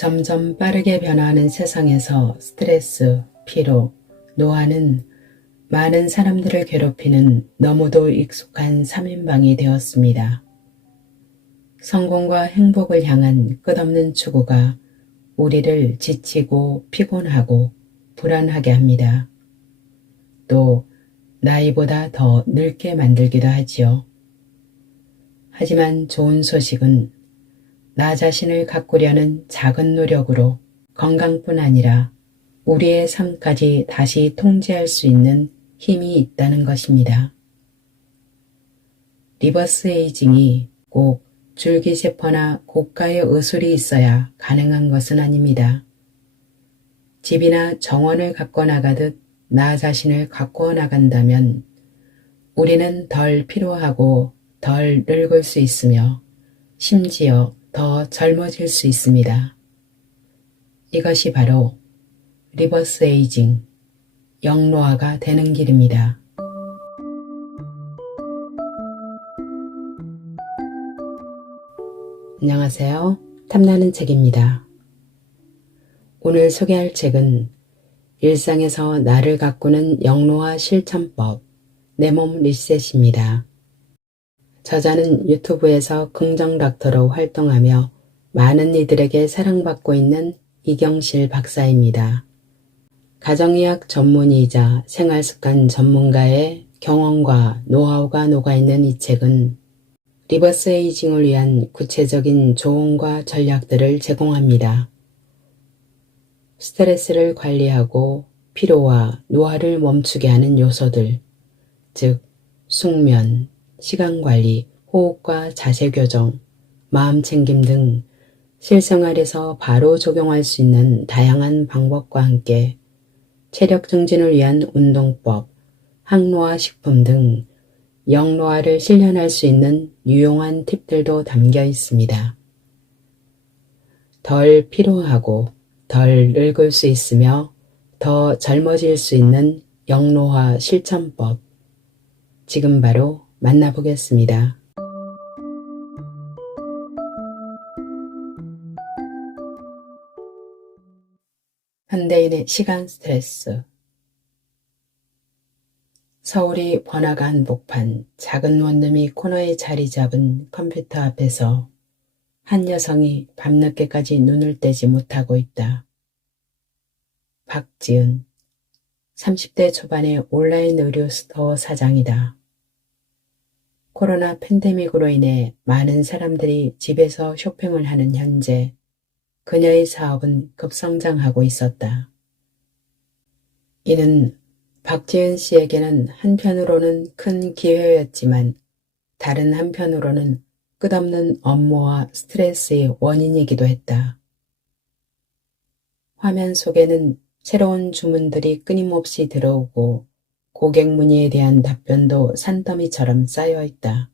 점점 빠르게 변화하는 세상에서 스트레스, 피로, 노화는 많은 사람들을 괴롭히는 너무도 익숙한 3인방이 되었습니다. 성공과 행복을 향한 끝없는 추구가 우리를 지치고 피곤하고 불안하게 합니다. 또 나이보다 더 늙게 만들기도 하지요. 하지만 좋은 소식은 나 자신을 가꾸려는 작은 노력으로 건강뿐 아니라 우리의 삶까지 다시 통제할 수 있는 힘이 있다는 것입니다. 리버스 에이징이 꼭 줄기세포나 고가의 의술이 있어야 가능한 것은 아닙니다. 집이나 정원을 가꿔 나가듯 나 자신을 가꾸어 나간다면 우리는 덜 피로하고 덜 늙을 수 있으며 심지어 더 젊어질 수 있습니다. 이것이 바로 리버스 에이징, 영노화가 되는 길입니다. 안녕하세요. 탐나는 책입니다. 오늘 소개할 책은 일상에서 나를 가꾸는 영노화 실천법, 내 몸 리셋입니다. 저자는 유튜브에서 긍정 닥터로 활동하며 많은 이들에게 사랑받고 있는 이경실 박사입니다. 가정의학 전문의이자 생활습관 전문가의 경험과 노하우가 녹아있는 이 책은 리버스 에이징을 위한 구체적인 조언과 전략들을 제공합니다. 스트레스를 관리하고 피로와 노화를 멈추게 하는 요소들, 즉 숙면, 시간관리, 호흡과 자세교정, 마음챙김 등 실생활에서 바로 적용할 수 있는 다양한 방법과 함께 체력 증진을 위한 운동법, 항노화 식품 등 영노화를 실현할 수 있는 유용한 팁들도 담겨 있습니다. 덜 피로하고 덜 늙을 수 있으며 더 젊어질 수 있는 영노화 실천법, 지금 바로 만나보겠습니다. 현대인의 시간 스트레스. 서울이 번화가 한복판 작은 원룸이 코너에 자리 잡은 컴퓨터 앞에서 한 여성이 밤늦게까지 눈을 떼지 못하고 있다. 박지은, 30대 초반의 온라인 의류 스토어 사장이다. 코로나 팬데믹으로 인해 많은 사람들이 집에서 쇼핑을 하는 현재 그녀의 사업은 급성장하고 있었다. 이는 박지은 씨에게는 한편으로는 큰 기회였지만 다른 한편으로는 끝없는 업무와 스트레스의 원인이기도 했다. 화면 속에는 새로운 주문들이 끊임없이 들어오고 고객 문의에 대한 답변도 산더미처럼 쌓여있다.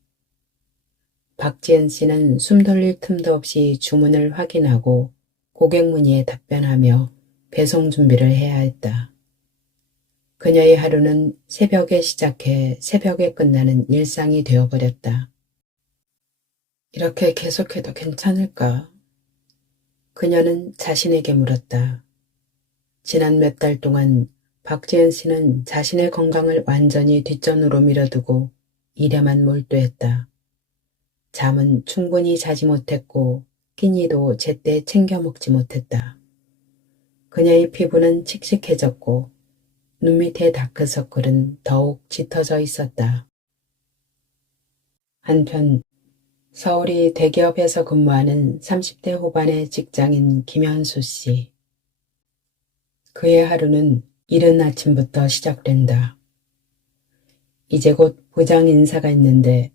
박지은 씨는 숨 돌릴 틈도 없이 주문을 확인하고 고객 문의에 답변하며 배송 준비를 해야 했다. 그녀의 하루는 새벽에 시작해 새벽에 끝나는 일상이 되어버렸다. 이렇게 계속해도 괜찮을까? 그녀는 자신에게 물었다. 지난 몇 달 동안 박지은 씨는 자신의 건강을 완전히 뒷전으로 밀어두고 일에만 몰두했다. 잠은 충분히 자지 못했고 끼니도 제때 챙겨 먹지 못했다. 그녀의 피부는 칙칙해졌고 눈 밑의 다크서클은 더욱 짙어져 있었다. 한편 서울이 대기업에서 근무하는 30대 후반의 직장인 김현수 씨. 그의 하루는 이른 아침부터 시작된다. 이제 곧 부장 인사가 있는데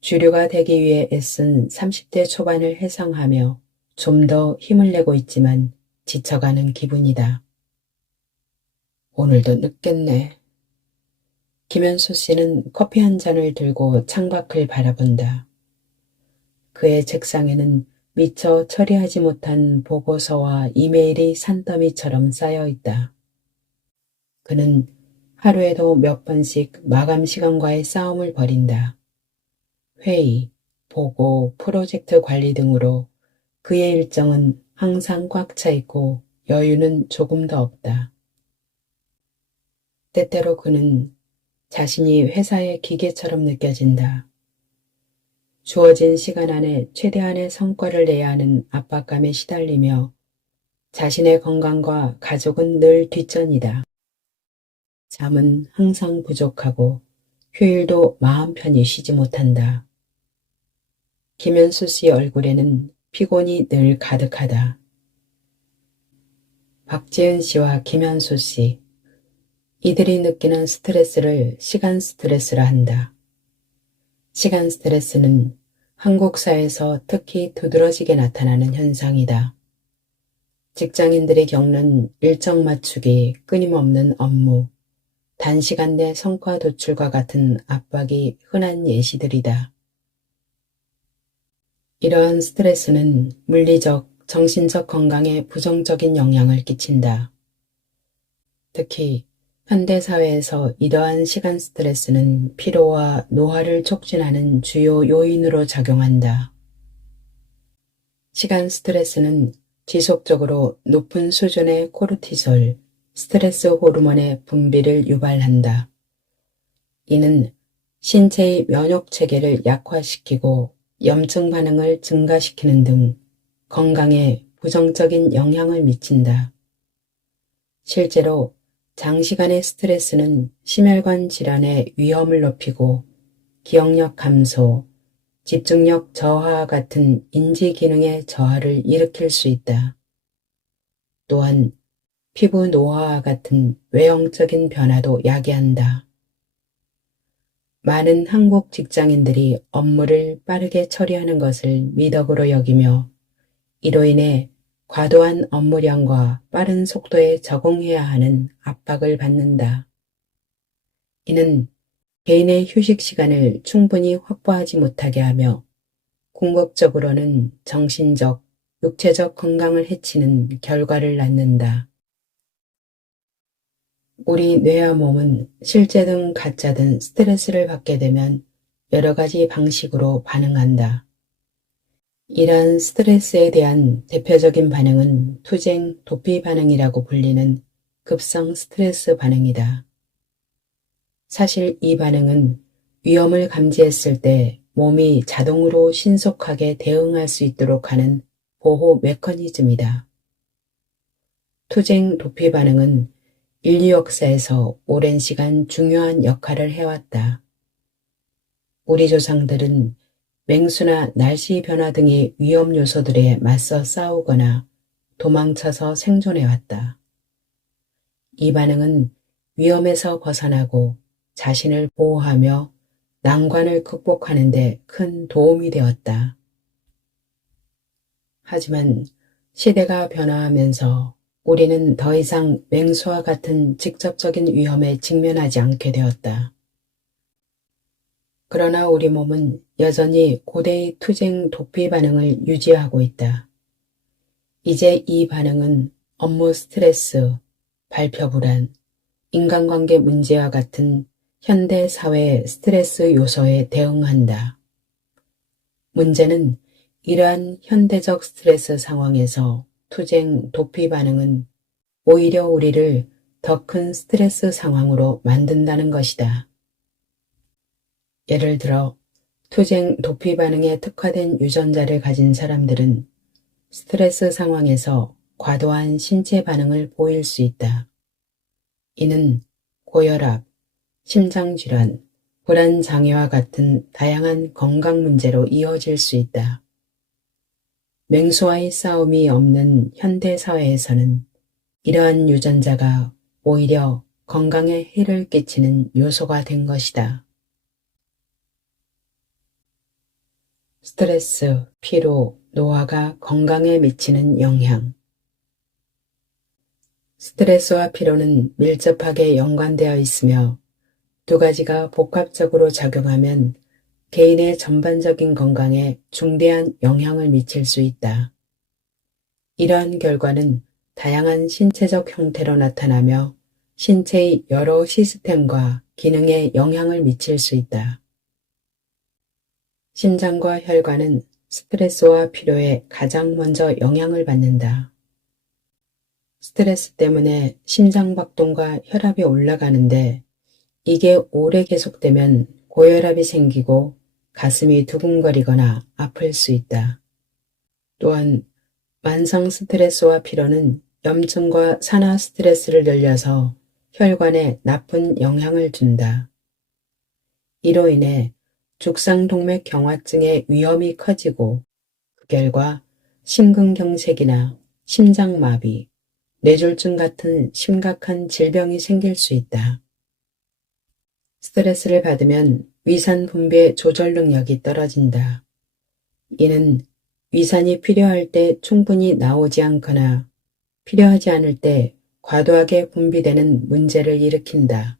주류가 되기 위해 애쓴 30대 초반을 회상하며 좀 더 힘을 내고 있지만 지쳐가는 기분이다. 오늘도 늦겠네. 김현수 씨는 커피 한 잔을 들고 창밖을 바라본다. 그의 책상에는 미처 처리하지 못한 보고서와 이메일이 산더미처럼 쌓여있다. 그는 하루에도 몇 번씩 마감 시간과의 싸움을 벌인다. 회의, 보고, 프로젝트 관리 등으로 그의 일정은 항상 꽉 차 있고 여유는 조금도 없다. 때때로 그는 자신이 회사의 기계처럼 느껴진다. 주어진 시간 안에 최대한의 성과를 내야 하는 압박감에 시달리며 자신의 건강과 가족은 늘 뒷전이다. 잠은 항상 부족하고 휴일도 마음 편히 쉬지 못한다. 김현수 씨 얼굴에는 피곤이 늘 가득하다. 박지은 씨와 김현수 씨, 이들이 느끼는 스트레스를 시간 스트레스라 한다. 시간 스트레스는 한국 사회에서 특히 두드러지게 나타나는 현상이다. 직장인들이 겪는 일정 맞추기, 끊임없는 업무, 단시간 내 성과 도출과 같은 압박이 흔한 예시들이다. 이러한 스트레스는 물리적, 정신적 건강에 부정적인 영향을 끼친다. 특히 현대사회에서 이러한 시간 스트레스는 피로와 노화를 촉진하는 주요 요인으로 작용한다. 시간 스트레스는 지속적으로 높은 수준의 코르티솔, 스트레스 호르몬의 분비를 유발한다. 이는 신체의 면역 체계를 약화시키고 염증 반응을 증가시키는 등 건강에 부정적인 영향을 미친다. 실제로 장시간의 스트레스는 심혈관 질환의 위험을 높이고 기억력 감소, 집중력 저하 같은 인지 기능의 저하를 일으킬 수 있다. 또한 피부 노화와 같은 외형적인 변화도 야기한다. 많은 한국 직장인들이 업무를 빠르게 처리하는 것을 미덕으로 여기며 이로 인해 과도한 업무량과 빠른 속도에 적응해야 하는 압박을 받는다. 이는 개인의 휴식 시간을 충분히 확보하지 못하게 하며 궁극적으로는 정신적, 육체적 건강을 해치는 결과를 낳는다. 우리 뇌와 몸은 실제든 가짜든 스트레스를 받게 되면 여러 가지 방식으로 반응한다. 이러한 스트레스에 대한 대표적인 반응은 투쟁, 도피 반응이라고 불리는 급성 스트레스 반응이다. 사실 이 반응은 위험을 감지했을 때 몸이 자동으로 신속하게 대응할 수 있도록 하는 보호 메커니즘이다. 투쟁, 도피 반응은 인류 역사에서 오랜 시간 중요한 역할을 해왔다. 우리 조상들은 맹수나 날씨 변화 등의 위험 요소들에 맞서 싸우거나 도망쳐서 생존해왔다. 이 반응은 위험에서 벗어나고 자신을 보호하며 난관을 극복하는 데 큰 도움이 되었다. 하지만 시대가 변화하면서 우리는 더 이상 맹수와 같은 직접적인 위험에 직면하지 않게 되었다. 그러나 우리 몸은 여전히 고대의 투쟁 도피 반응을 유지하고 있다. 이제 이 반응은 업무 스트레스, 발표 불안, 인간관계 문제와 같은 현대 사회의 스트레스 요소에 대응한다. 문제는 이러한 현대적 스트레스 상황에서 투쟁, 도피 반응은 오히려 우리를 더 큰 스트레스 상황으로 만든다는 것이다. 예를 들어 투쟁, 도피 반응에 특화된 유전자를 가진 사람들은 스트레스 상황에서 과도한 신체 반응을 보일 수 있다. 이는 고혈압, 심장질환, 불안장애와 같은 다양한 건강 문제로 이어질 수 있다. 맹수와의 싸움이 없는 현대 사회에서는 이러한 유전자가 오히려 건강에 해를 끼치는 요소가 된 것이다. 스트레스, 피로, 노화가 건강에 미치는 영향. 스트레스와 피로는 밀접하게 연관되어 있으며 두 가지가 복합적으로 작용하면 개인의 전반적인 건강에 중대한 영향을 미칠 수 있다. 이러한 결과는 다양한 신체적 형태로 나타나며 신체의 여러 시스템과 기능에 영향을 미칠 수 있다. 심장과 혈관은 스트레스와 피로에 가장 먼저 영향을 받는다. 스트레스 때문에 심장박동과 혈압이 올라가는데 이게 오래 계속되면 고혈압이 생기고 가슴이 두근거리거나 아플 수 있다. 또한 만성 스트레스와 피로는 염증과 산화 스트레스를 늘려서 혈관에 나쁜 영향을 준다. 이로 인해 죽상동맥경화증의 위험이 커지고 그 결과 심근경색이나 심장마비, 뇌졸중 같은 심각한 질병이 생길 수 있다. 스트레스를 받으면 위산 분비의 조절 능력이 떨어진다. 이는 위산이 필요할 때 충분히 나오지 않거나 필요하지 않을 때 과도하게 분비되는 문제를 일으킨다.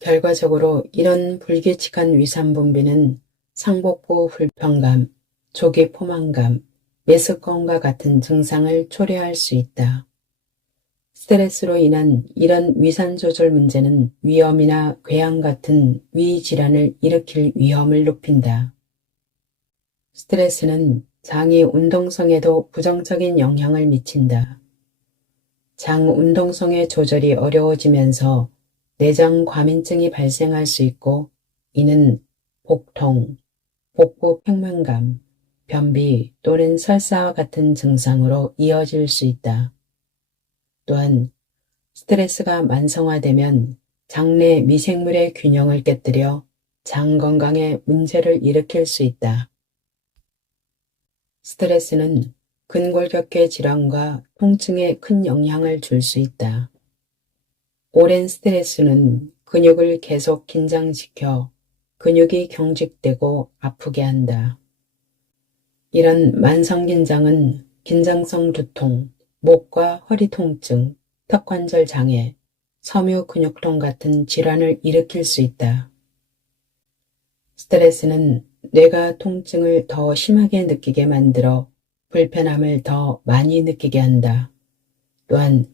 결과적으로 이런 불규칙한 위산 분비는 상복부 불편감, 조기 포만감, 메스꺼움과 같은 증상을 초래할 수 있다. 스트레스로 인한 이런 위산 조절 문제는 위염이나 궤양 같은 위 질환을 일으킬 위험을 높인다. 스트레스는 장의 운동성에도 부정적인 영향을 미친다. 장 운동성의 조절이 어려워지면서 내장 과민증이 발생할 수 있고 이는 복통, 복부 팽만감, 변비 또는 설사와 같은 증상으로 이어질 수 있다. 또한 스트레스가 만성화되면 장내 미생물의 균형을 깨뜨려 장 건강에 문제를 일으킬 수 있다. 스트레스는 근골격계 질환과 통증에 큰 영향을 줄 수 있다. 오랜 스트레스는 근육을 계속 긴장시켜 근육이 경직되고 아프게 한다. 이런 만성 긴장은 긴장성 두통, 목과 허리 통증, 턱관절 장애, 섬유 근육통 같은 질환을 일으킬 수 있다. 스트레스는 뇌가 통증을 더 심하게 느끼게 만들어 불편함을 더 많이 느끼게 한다. 또한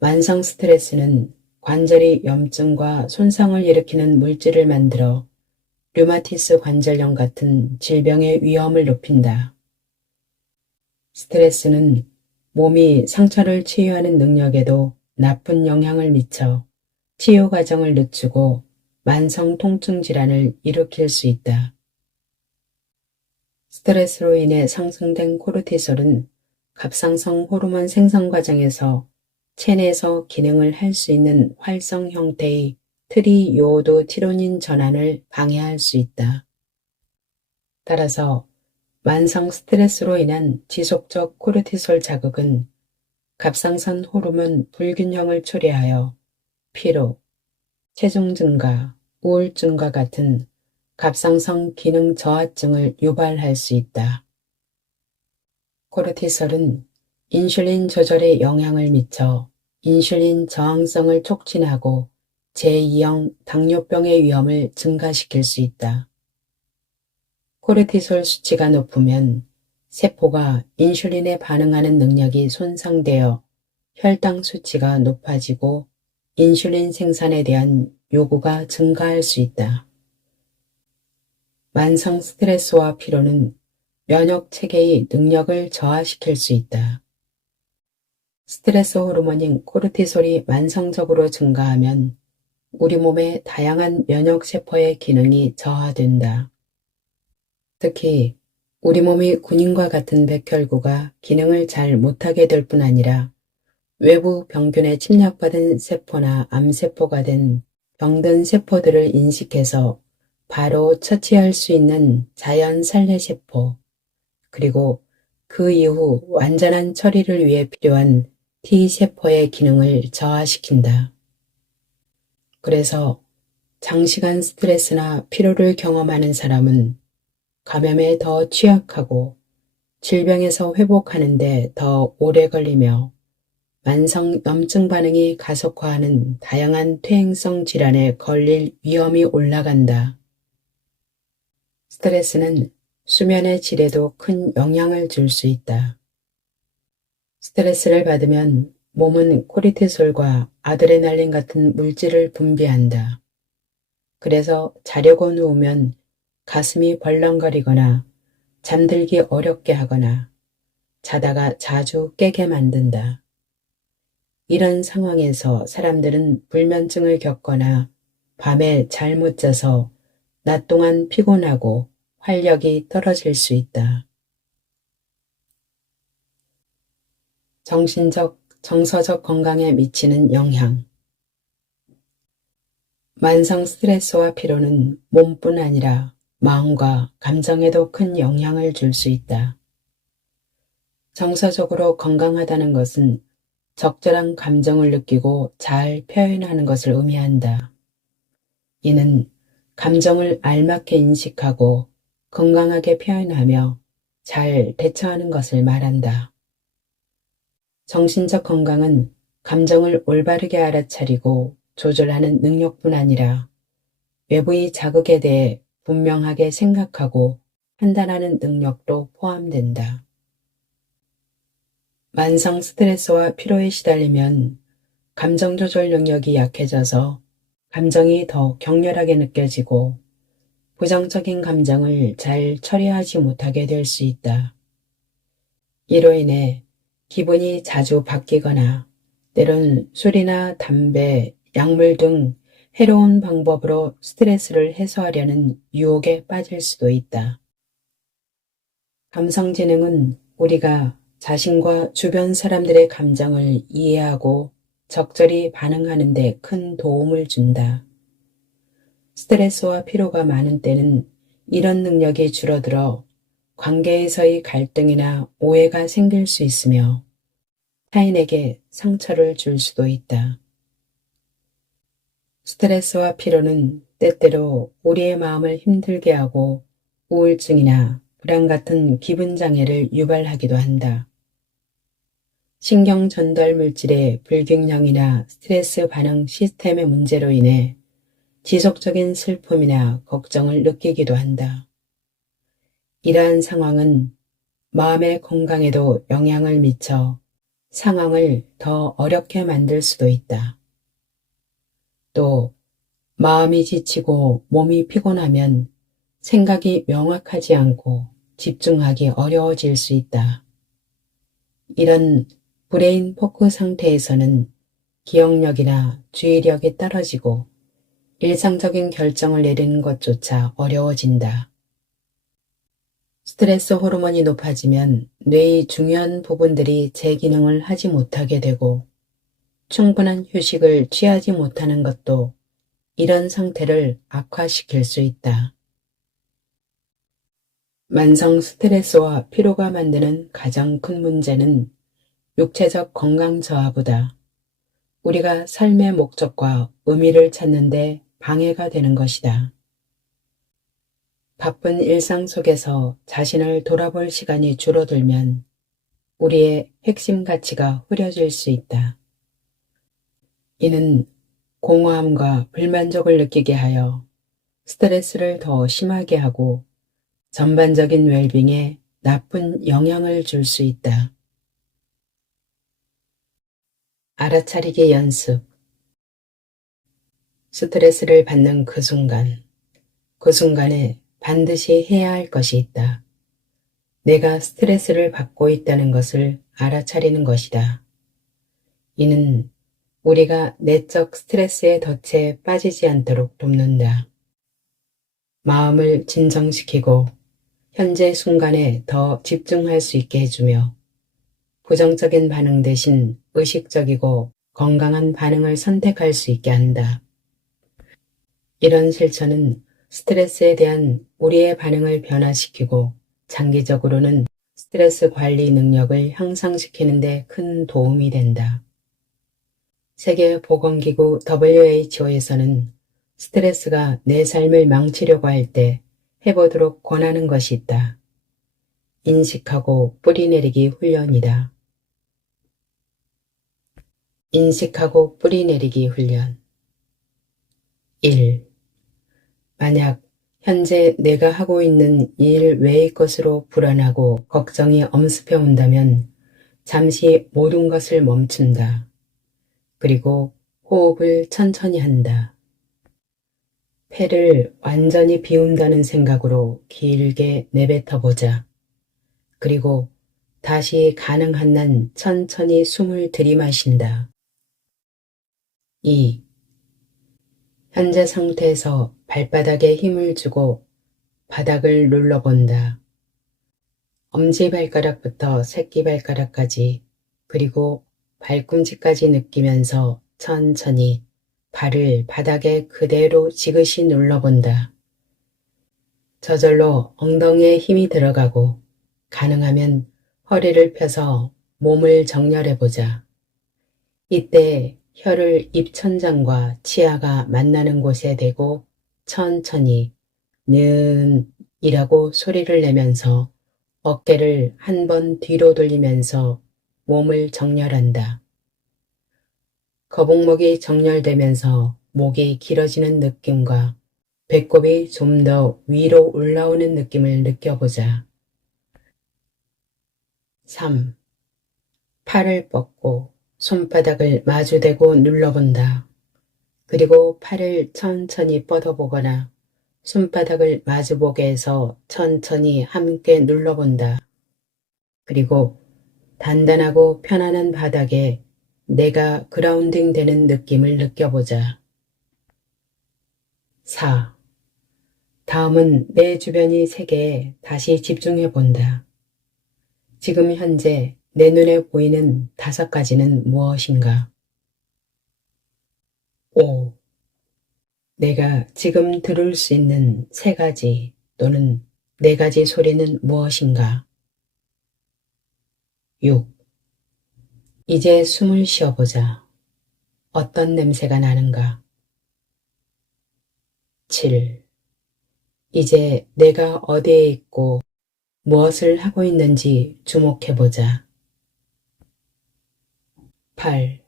만성 스트레스는 관절이 염증과 손상을 일으키는 물질을 만들어 류마티스 관절염 같은 질병의 위험을 높인다. 스트레스는 몸이 상처를 치유하는 능력에도 나쁜 영향을 미쳐 치유 과정을 늦추고 만성 통증 질환을 일으킬 수 있다. 스트레스로 인해 상승된 코르티솔은 갑상선 호르몬 생성 과정에서 체내에서 기능을 할 수 있는 활성 형태의 트리이오도 티로닌 전환을 방해할 수 있다. 따라서 만성 스트레스로 인한 지속적 코르티솔 자극은 갑상선 호르몬 불균형을 초래하여 피로, 체중 증가, 우울증과 같은 갑상선 기능 저하증을 유발할 수 있다. 코르티솔은 인슐린 조절에 영향을 미쳐 인슐린 저항성을 촉진하고 제2형 당뇨병의 위험을 증가시킬 수 있다. 코르티솔 수치가 높으면 세포가 인슐린에 반응하는 능력이 손상되어 혈당 수치가 높아지고 인슐린 생산에 대한 요구가 증가할 수 있다. 만성 스트레스와 피로는 면역 체계의 능력을 저하시킬 수 있다. 스트레스 호르몬인 코르티솔이 만성적으로 증가하면 우리 몸의 다양한 면역 세포의 기능이 저하된다. 특히 우리 몸이 군인과 같은 백혈구가 기능을 잘 못하게 될 뿐 아니라 외부 병균에 침략받은 세포나 암세포가 된 병든 세포들을 인식해서 바로 처치할 수 있는 자연 살례세포, 그리고 그 이후 완전한 처리를 위해 필요한 T세포의 기능을 저하시킨다. 그래서 장시간 스트레스나 피로를 경험하는 사람은 감염에 더 취약하고 질병에서 회복하는데 더 오래 걸리며 만성 염증 반응이 가속화하는 다양한 퇴행성 질환에 걸릴 위험이 올라간다. 스트레스는 수면의 질에도 큰 영향을 줄 수 있다. 스트레스를 받으면 몸은 코르티솔과 아드레날린 같은 물질을 분비한다. 그래서 자려고 누우면 가슴이 벌렁거리거나 잠들기 어렵게 하거나 자다가 자주 깨게 만든다. 이런 상황에서 사람들은 불면증을 겪거나 밤에 잠 못 자서 낮 동안 피곤하고 활력이 떨어질 수 있다. 정신적, 정서적 건강에 미치는 영향. 만성 스트레스와 피로는 몸뿐 아니라 마음과 감정에도 큰 영향을 줄 수 있다. 정서적으로 건강하다는 것은 적절한 감정을 느끼고 잘 표현하는 것을 의미한다. 이는 감정을 알맞게 인식하고 건강하게 표현하며 잘 대처하는 것을 말한다. 정신적 건강은 감정을 올바르게 알아차리고 조절하는 능력뿐 아니라 외부의 자극에 대해 분명하게 생각하고 판단하는 능력도 포함된다. 만성 스트레스와 피로에 시달리면 감정 조절 능력이 약해져서 감정이 더 격렬하게 느껴지고 부정적인 감정을 잘 처리하지 못하게 될 수 있다. 이로 인해 기분이 자주 바뀌거나 때론 술이나 담배, 약물 등 해로운 방법으로 스트레스를 해소하려는 유혹에 빠질 수도 있다. 감성지능은 우리가 자신과 주변 사람들의 감정을 이해하고 적절히 반응하는 데 큰 도움을 준다. 스트레스와 피로가 많은 때는 이런 능력이 줄어들어 관계에서의 갈등이나 오해가 생길 수 있으며 타인에게 상처를 줄 수도 있다. 스트레스와 피로는 때때로 우리의 마음을 힘들게 하고 우울증이나 불안 같은 기분 장애를 유발하기도 한다. 신경 전달 물질의 불균형이나 스트레스 반응 시스템의 문제로 인해 지속적인 슬픔이나 걱정을 느끼기도 한다. 이러한 상황은 마음의 건강에도 영향을 미쳐 상황을 더 어렵게 만들 수도 있다. 또 마음이 지치고 몸이 피곤하면 생각이 명확하지 않고 집중하기 어려워질 수 있다. 이런 브레인 포크 상태에서는 기억력이나 주의력이 떨어지고 일상적인 결정을 내리는 것조차 어려워진다. 스트레스 호르몬이 높아지면 뇌의 중요한 부분들이 제 기능을 하지 못하게 되고 충분한 휴식을 취하지 못하는 것도 이런 상태를 악화시킬 수 있다. 만성 스트레스와 피로가 만드는 가장 큰 문제는 육체적 건강 저하보다 우리가 삶의 목적과 의미를 찾는데 방해가 되는 것이다. 바쁜 일상 속에서 자신을 돌아볼 시간이 줄어들면 우리의 핵심 가치가 흐려질 수 있다. 이는 공허함과 불만족을 느끼게 하여 스트레스를 더 심하게 하고 전반적인 웰빙에 나쁜 영향을 줄 수 있다. 알아차리기 연습. 스트레스를 받는 그 순간에 반드시 해야 할 것이 있다. 내가 스트레스를 받고 있다는 것을 알아차리는 것이다. 이는 우리가 내적 스트레스의 덫에 빠지지 않도록 돕는다. 마음을 진정시키고 현재 순간에 더 집중할 수 있게 해주며 부정적인 반응 대신 의식적이고 건강한 반응을 선택할 수 있게 한다. 이런 실천은 스트레스에 대한 우리의 반응을 변화시키고 장기적으로는 스트레스 관리 능력을 향상시키는 데 큰 도움이 된다. 세계보건기구 WHO에서는 스트레스가 내 삶을 망치려고 할 때 해보도록 권하는 것이 있다. 인식하고 뿌리내리기 훈련이다. 인식하고 뿌리내리기 훈련. 1. 만약 현재 내가 하고 있는 일 외의 것으로 불안하고 걱정이 엄습해 온다면 잠시 모든 것을 멈춘다. 그리고 호흡을 천천히 한다. 폐를 완전히 비운다는 생각으로 길게 내뱉어보자. 그리고 다시 가능한 한 천천히 숨을 들이마신다. 2. 현재 상태에서 발바닥에 힘을 주고 바닥을 눌러본다. 엄지발가락부터 새끼발가락까지 그리고 발꿈치까지 느끼면서 천천히 발을 바닥에 그대로 지그시 눌러본다. 저절로 엉덩이에 힘이 들어가고 가능하면 허리를 펴서 몸을 정렬해보자. 이때 혀를 입천장과 치아가 만나는 곳에 대고 천천히 는이라고 소리를 내면서 어깨를 한 번 뒤로 돌리면서 몸을 정렬한다. 거북목이 정렬되면서 목이 길어지는 느낌과 배꼽이 좀 더 위로 올라오는 느낌을 느껴보자. 3. 팔을 뻗고 손바닥을 마주대고 눌러본다. 그리고 팔을 천천히 뻗어보거나 손바닥을 마주보게 해서 천천히 함께 눌러본다. 그리고 단단하고 편안한 바닥에 내가 그라운딩 되는 느낌을 느껴보자. 4. 다음은 내 주변이 세계에 다시 집중해본다. 지금 현재 내 눈에 보이는 5가지는 무엇인가? 5. 내가 지금 들을 수 있는 3가지 또는 4가지 소리는 무엇인가? 6. 이제 숨을 쉬어보자. 어떤 냄새가 나는가? 7. 이제 내가 어디에 있고 무엇을 하고 있는지 주목해보자. 8.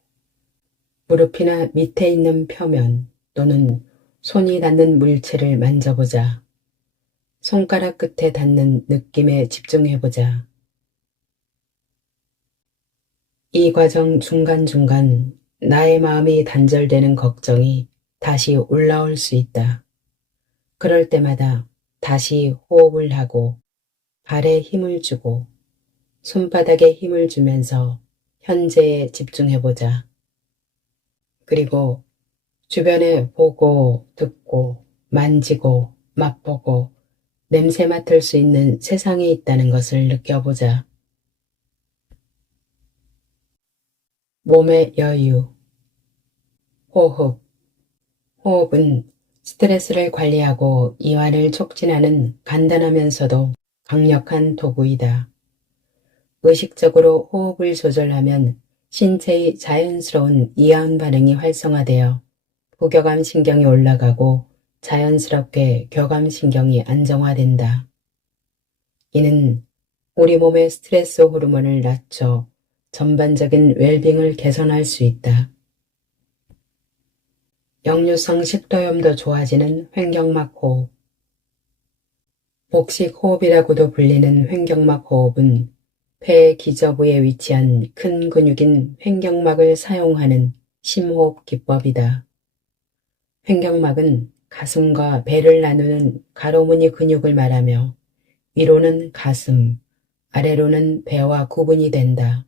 무릎이나 밑에 있는 표면 또는 손이 닿는 물체를 만져보자. 손가락 끝에 닿는 느낌에 집중해보자. 이 과정 중간중간 나의 마음이 단절되는 걱정이 다시 올라올 수 있다. 그럴 때마다 다시 호흡을 하고 발에 힘을 주고 손바닥에 힘을 주면서 현재에 집중해보자. 그리고 주변에 보고 듣고 만지고 맛보고 냄새 맡을 수 있는 세상이 있다는 것을 느껴보자. 몸의 여유. 호흡. 호흡은 스트레스를 관리하고 이완을 촉진하는 간단하면서도 강력한 도구이다. 의식적으로 호흡을 조절하면 신체의 자연스러운 이완 반응이 활성화되어 부교감 신경이 올라가고 자연스럽게 교감 신경이 안정화된다. 이는 우리 몸의 스트레스 호르몬을 낮춰 전반적인 웰빙을 개선할 수 있다. 역류성 식도염도 좋아지는 횡격막 호흡. 복식 호흡이라고도 불리는 횡격막 호흡은 폐 기저부에 위치한 큰 근육인 횡격막을 사용하는 심호흡 기법이다. 횡격막은 가슴과 배를 나누는 가로무늬 근육을 말하며 위로는 가슴, 아래로는 배와 구분이 된다.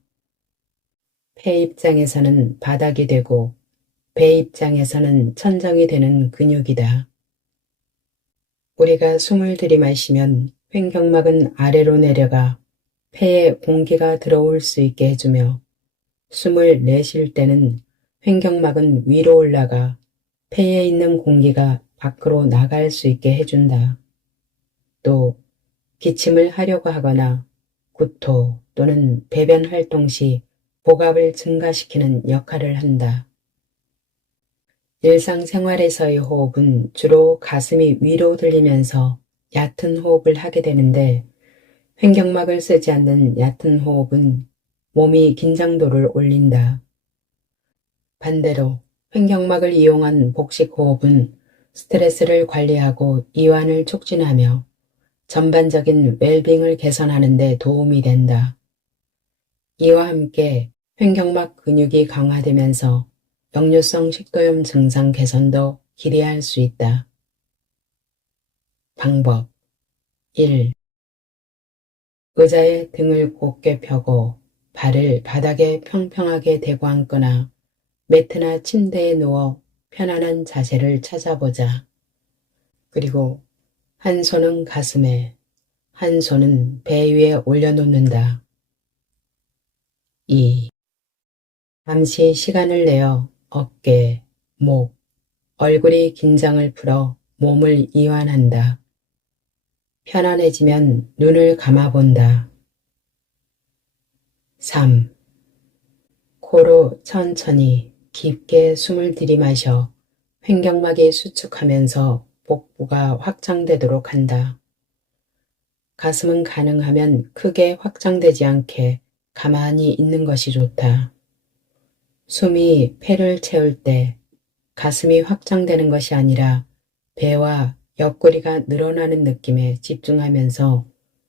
폐 입장에서는 바닥이 되고 배 입장에서는 천정이 되는 근육이다. 우리가 숨을 들이마시면 횡격막은 아래로 내려가 폐에 공기가 들어올 수 있게 해주며 숨을 내쉴 때는 횡격막은 위로 올라가 폐에 있는 공기가 밖으로 나갈 수 있게 해준다. 또 기침을 하려고 하거나 구토 또는 배변 활동 시 복압을 증가시키는 역할을 한다. 일상생활에서의 호흡은 주로 가슴이 위로 들리면서 얕은 호흡을 하게 되는데 횡격막을 쓰지 않는 얕은 호흡은 몸이 긴장도를 올린다. 반대로 횡격막을 이용한 복식 호흡은 스트레스를 관리하고 이완을 촉진하며 전반적인 웰빙을 개선하는 데 도움이 된다. 이와 함께 횡격막 근육이 강화되면서 역류성 식도염 증상 개선도 기대할 수 있다. 방법 1. 의자에 등을 곧게 펴고 발을 바닥에 평평하게 대고 앉거나 매트나 침대에 누워 편안한 자세를 찾아보자. 그리고 한 손은 가슴에, 한 손은 배 위에 올려놓는다. 2. 잠시 시간을 내어 어깨, 목, 얼굴이 긴장을 풀어 몸을 이완한다. 편안해지면 눈을 감아본다. 3. 코로 천천히 깊게 숨을 들이마셔 횡격막이 수축하면서 복부가 확장되도록 한다. 가슴은 가능하면 크게 확장되지 않게 가만히 있는 것이 좋다. 숨이 폐를 채울 때 가슴이 확장되는 것이 아니라 배와 옆구리가 늘어나는 느낌에 집중하면서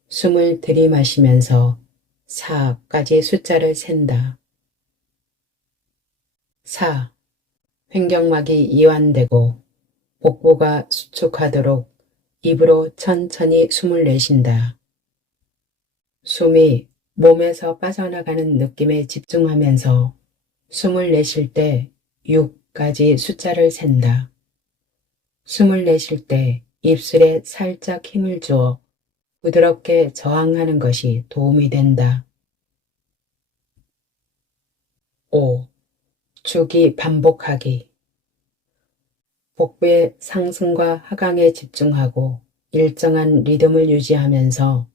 숨을 들이마시면서 4까지 숫자를 센다. 4. 횡격막이 이완되고 복부가 수축하도록 입으로 천천히 숨을 내쉰다. 숨이 몸에서 빠져나가는 느낌에 집중하면서 숨을 내쉴 때 6까지 숫자를 센다. 숨을 내쉴 때 입술에 살짝 힘을 주어 부드럽게 저항하는 것이 도움이 된다. 5. 주기 반복하기. 복부의 상승과 하강에 집중하고 일정한 리듬을 유지하면서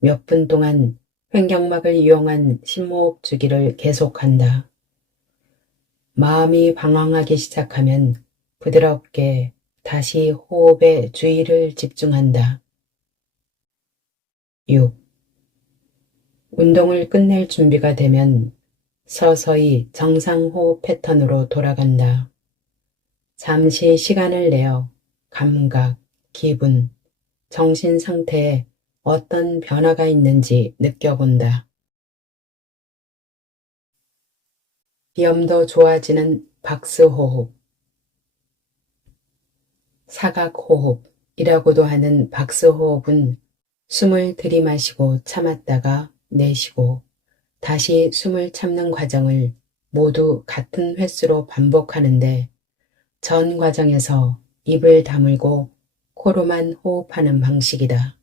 몇 분 동안 횡격막을 이용한 심호흡 주기를 계속한다. 마음이 방황하기 시작하면 부드럽게 다시 호흡에 주의를 집중한다. 6. 운동을 끝낼 준비가 되면 서서히 정상 호흡 패턴으로 돌아간다. 잠시 시간을 내어 감각, 기분, 정신 상태에 어떤 변화가 있는지 느껴본다. 비염도 좋아지는 박스호흡, 사각호흡이라고도 하는 박스호흡은 숨을 들이마시고 참았다가 내쉬고 다시 숨을 참는 과정을 모두 같은 횟수로 반복하는데 전 과정에서 입을 다물고 코로만 호흡하는 방식이다.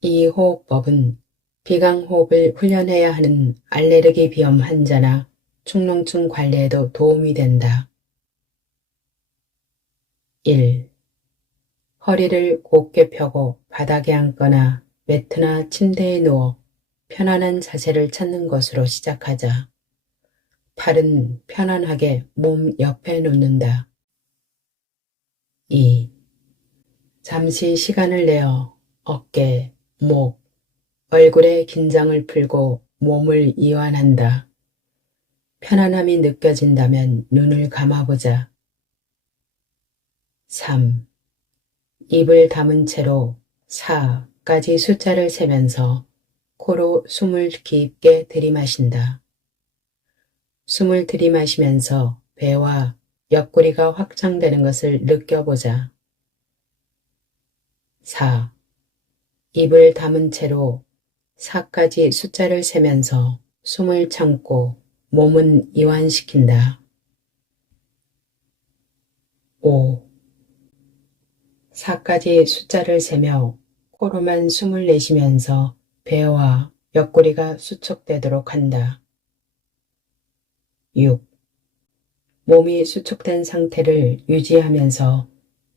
이 호흡법은 비강호흡을 훈련해야 하는 알레르기 비염 환자나 축농증 관리에도 도움이 된다. 1. 허리를 곧게 펴고 바닥에 앉거나 매트나 침대에 누워 편안한 자세를 찾는 것으로 시작하자. 팔은 편안하게 몸 옆에 놓는다. 2. 잠시 시간을 내어 어깨, 목, 얼굴의 긴장을 풀고 몸을 이완한다. 편안함이 느껴진다면 눈을 감아보자. 3. 입을 다문 채로 4까지 숫자를 세면서 코로 숨을 깊게 들이마신다. 숨을 들이마시면서 배와 옆구리가 확장되는 것을 느껴보자. 4. 입을 다문 채로 4까지 숫자를 세면서 숨을 참고 몸은 이완시킨다. 5. 4까지 숫자를 세며 코로만 숨을 내쉬면서 배와 옆구리가 수축되도록 한다. 6. 몸이 수축된 상태를 유지하면서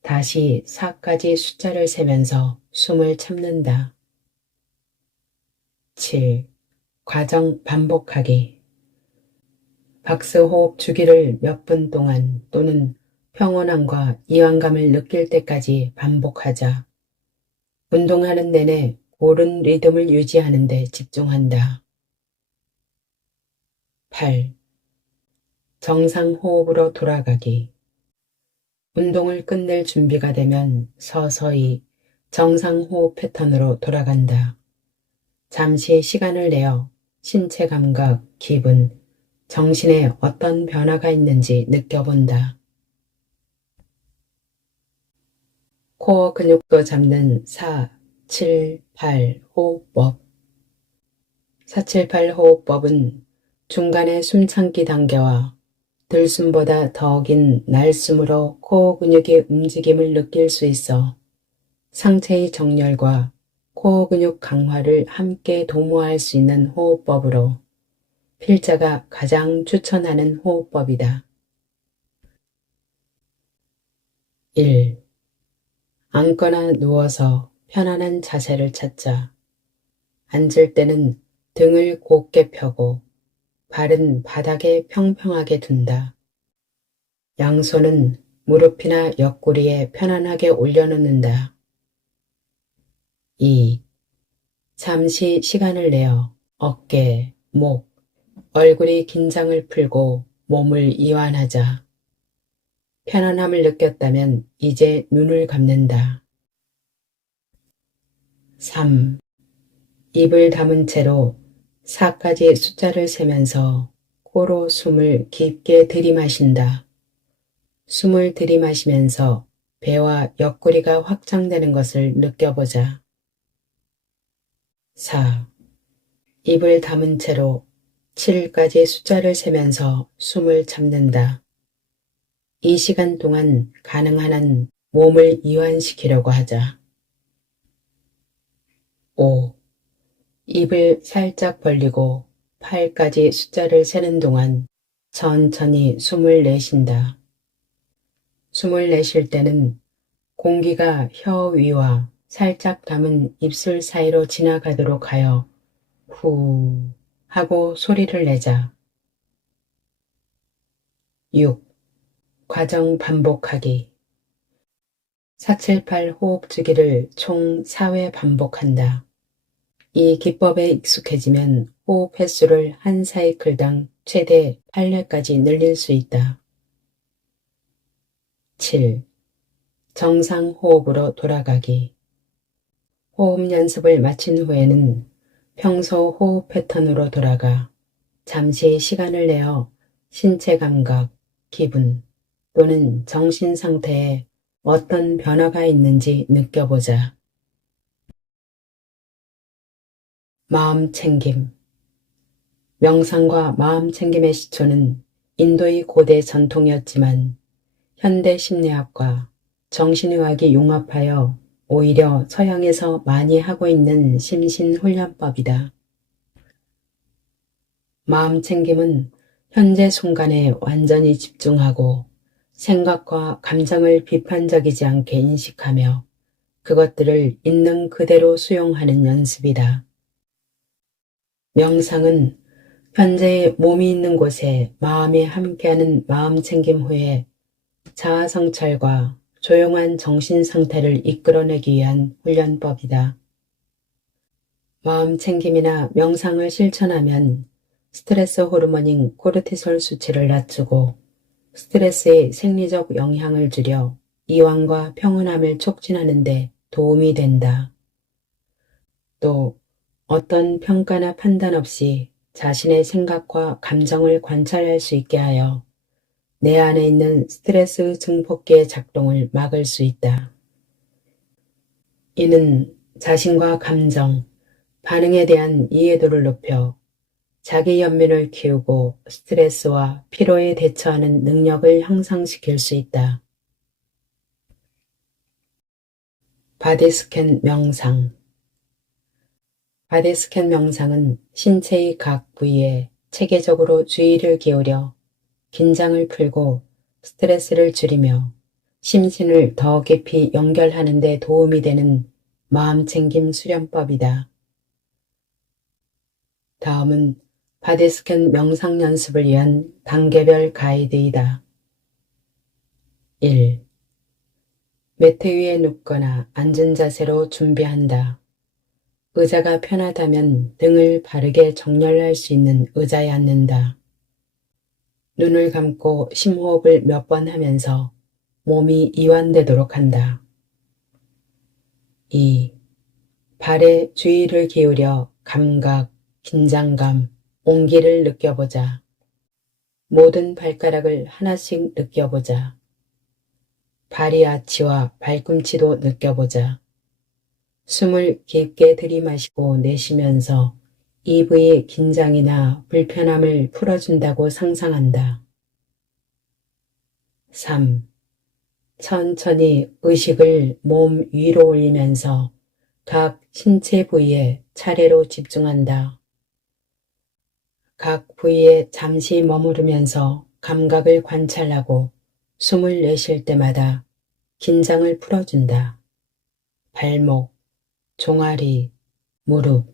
다시 4까지 숫자를 세면서 숨을 참는다. 7. 과정 반복하기. 박스호흡 주기를 몇 분 동안 또는 평온함과 이완감을 느낄 때까지 반복하자. 운동하는 내내 옳은 리듬을 유지하는 데 집중한다. 8. 정상 호흡으로 돌아가기. 운동을 끝낼 준비가 되면 서서히 정상 호흡 패턴으로 돌아간다. 잠시 시간을 내어 신체 감각, 기분, 정신에 어떤 변화가 있는지 느껴본다. 코어 근육도 잡는 4, 7, 8 호흡법. 4, 7, 8 호흡법은 중간의 숨참기 단계와 들숨보다 더 긴 날숨으로 코어 근육의 움직임을 느낄 수 있어 상체의 정렬과 코어 근육 강화를 함께 도모할 수 있는 호흡법으로 필자가 가장 추천하는 호흡법이다. 1. 앉거나 누워서 편안한 자세를 찾자. 앉을 때는 등을 곧게 펴고 발은 바닥에 평평하게 둔다. 양손은 무릎이나 옆구리에 편안하게 올려놓는다. 2. 잠시 시간을 내어 어깨, 목, 얼굴이 긴장을 풀고 몸을 이완하자. 편안함을 느꼈다면 이제 눈을 감는다. 3. 입을 다문 채로 4까지 숫자를 세면서 코로 숨을 깊게 들이마신다. 숨을 들이마시면서 배와 옆구리가 확장되는 것을 느껴보자. 4. 입을 다문 채로 7까지 숫자를 세면서 숨을 참는다. 이 시간 동안 가능한 한 몸을 이완시키려고 하자. 5. 입을 살짝 벌리고 8까지 숫자를 세는 동안 천천히 숨을 내쉰다. 숨을 내쉴 때는 공기가 혀 위와 살짝 담은 입술 사이로 지나가도록 하여 후 하고 소리를 내자. 6. 과정 반복하기. 478 호흡주기를 총 4회 반복한다. 이 기법에 익숙해지면 호흡 횟수를 한 사이클당 최대 8회까지 늘릴 수 있다. 7. 정상 호흡으로 돌아가기. 호흡 연습을 마친 후에는 평소 호흡 패턴으로 돌아가 잠시 시간을 내어 신체 감각, 기분 또는 정신 상태에 어떤 변화가 있는지 느껴보자. 마음 챙김. 명상과 마음 챙김의 시초는 인도의 고대 전통이었지만 현대 심리학과 정신의학이 융합하여 오히려 서양에서 많이 하고 있는 심신훈련법이다. 마음 챙김은 현재 순간에 완전히 집중하고 생각과 감정을 비판적이지 않게 인식하며 그것들을 있는 그대로 수용하는 연습이다. 명상은 현재의 몸이 있는 곳에 마음이 함께하는 마음 챙김 후에 자아 성찰과 조용한 정신 상태를 이끌어내기 위한 훈련법이다. 마음 챙김이나 명상을 실천하면 스트레스 호르몬인 코르티솔 수치를 낮추고 스트레스의 생리적 영향을 줄여 이완과 평온함을 촉진하는 데 도움이 된다. 또 어떤 평가나 판단 없이 자신의 생각과 감정을 관찰할 수 있게 하여 내 안에 있는 스트레스 증폭기의 작동을 막을 수 있다. 이는 자신과 감정, 반응에 대한 이해도를 높여 자기 연민을 키우고 스트레스와 피로에 대처하는 능력을 향상시킬 수 있다. 바디스캔 명상. 바디스캔 명상은 신체의 각 부위에 체계적으로 주의를 기울여 긴장을 풀고 스트레스를 줄이며 심신을 더 깊이 연결하는 데 도움이 되는 마음챙김 수련법이다. 다음은 바디스캔 명상 연습을 위한 단계별 가이드이다. 1. 매트 위에 눕거나 앉은 자세로 준비한다. 의자가 편하다면 등을 바르게 정렬할 수 있는 의자에 앉는다. 눈을 감고 심호흡을 몇 번 하면서 몸이 이완되도록 한다. 2. 발에 주의를 기울여 감각, 긴장감, 온기를 느껴보자. 모든 발가락을 하나씩 느껴보자. 발이 아치와 발꿈치도 느껴보자. 숨을 깊게 들이마시고 내쉬면서 이브의 긴장이나 불편함을 풀어준다고 상상한다. 3. 천천히 의식을 몸 위로 올리면서 각 신체 부위에 차례로 집중한다. 각 부위에 잠시 머무르면서 감각을 관찰하고 숨을 내쉴 때마다 긴장을 풀어준다. 발목, 종아리, 무릎,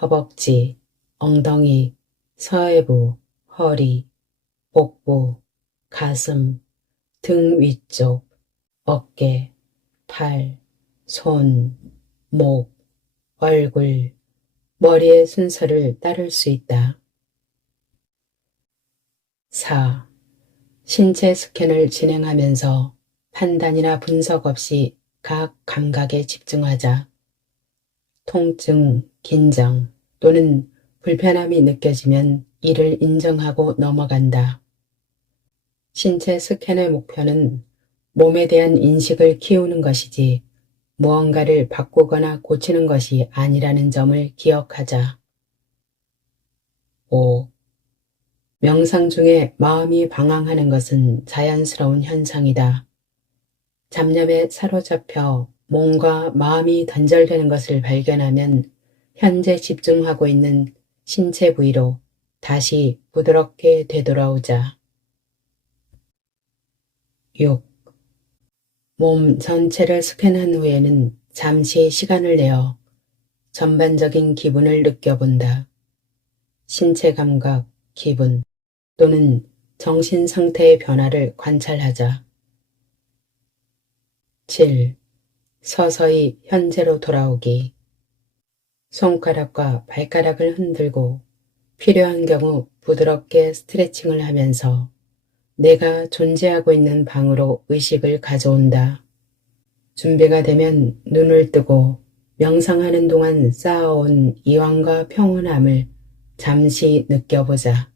허벅지, 엉덩이, 서해부, 허리, 복부, 가슴, 등 위쪽, 어깨, 팔, 손, 목, 얼굴, 머리의 순서를 따를 수 있다. 4. 신체 스캔을 진행하면서 판단이나 분석 없이 각 감각에 집중하자. 통증, 긴장 또는 불편함이 느껴지면 이를 인정하고 넘어간다. 신체 스캔의 목표는 몸에 대한 인식을 키우는 것이지 무언가를 바꾸거나 고치는 것이 아니라는 점을 기억하자. 5. 명상 중에 마음이 방황하는 것은 자연스러운 현상이다. 잡념에 사로잡혀 몸과 마음이 단절되는 것을 발견하면 현재 집중하고 있는 신체 부위로 다시 부드럽게 되돌아오자. 6. 몸 전체를 스캔한 후에는 잠시 시간을 내어 전반적인 기분을 느껴본다. 신체 감각, 기분 또는 정신 상태의 변화를 관찰하자. 7. 서서히 현재로 돌아오기. 손가락과 발가락을 흔들고 필요한 경우 부드럽게 스트레칭을 하면서 내가 존재하고 있는 방으로 의식을 가져온다. 준비가 되면 눈을 뜨고 명상하는 동안 쌓아온 이완과 평온함을 잠시 느껴보자.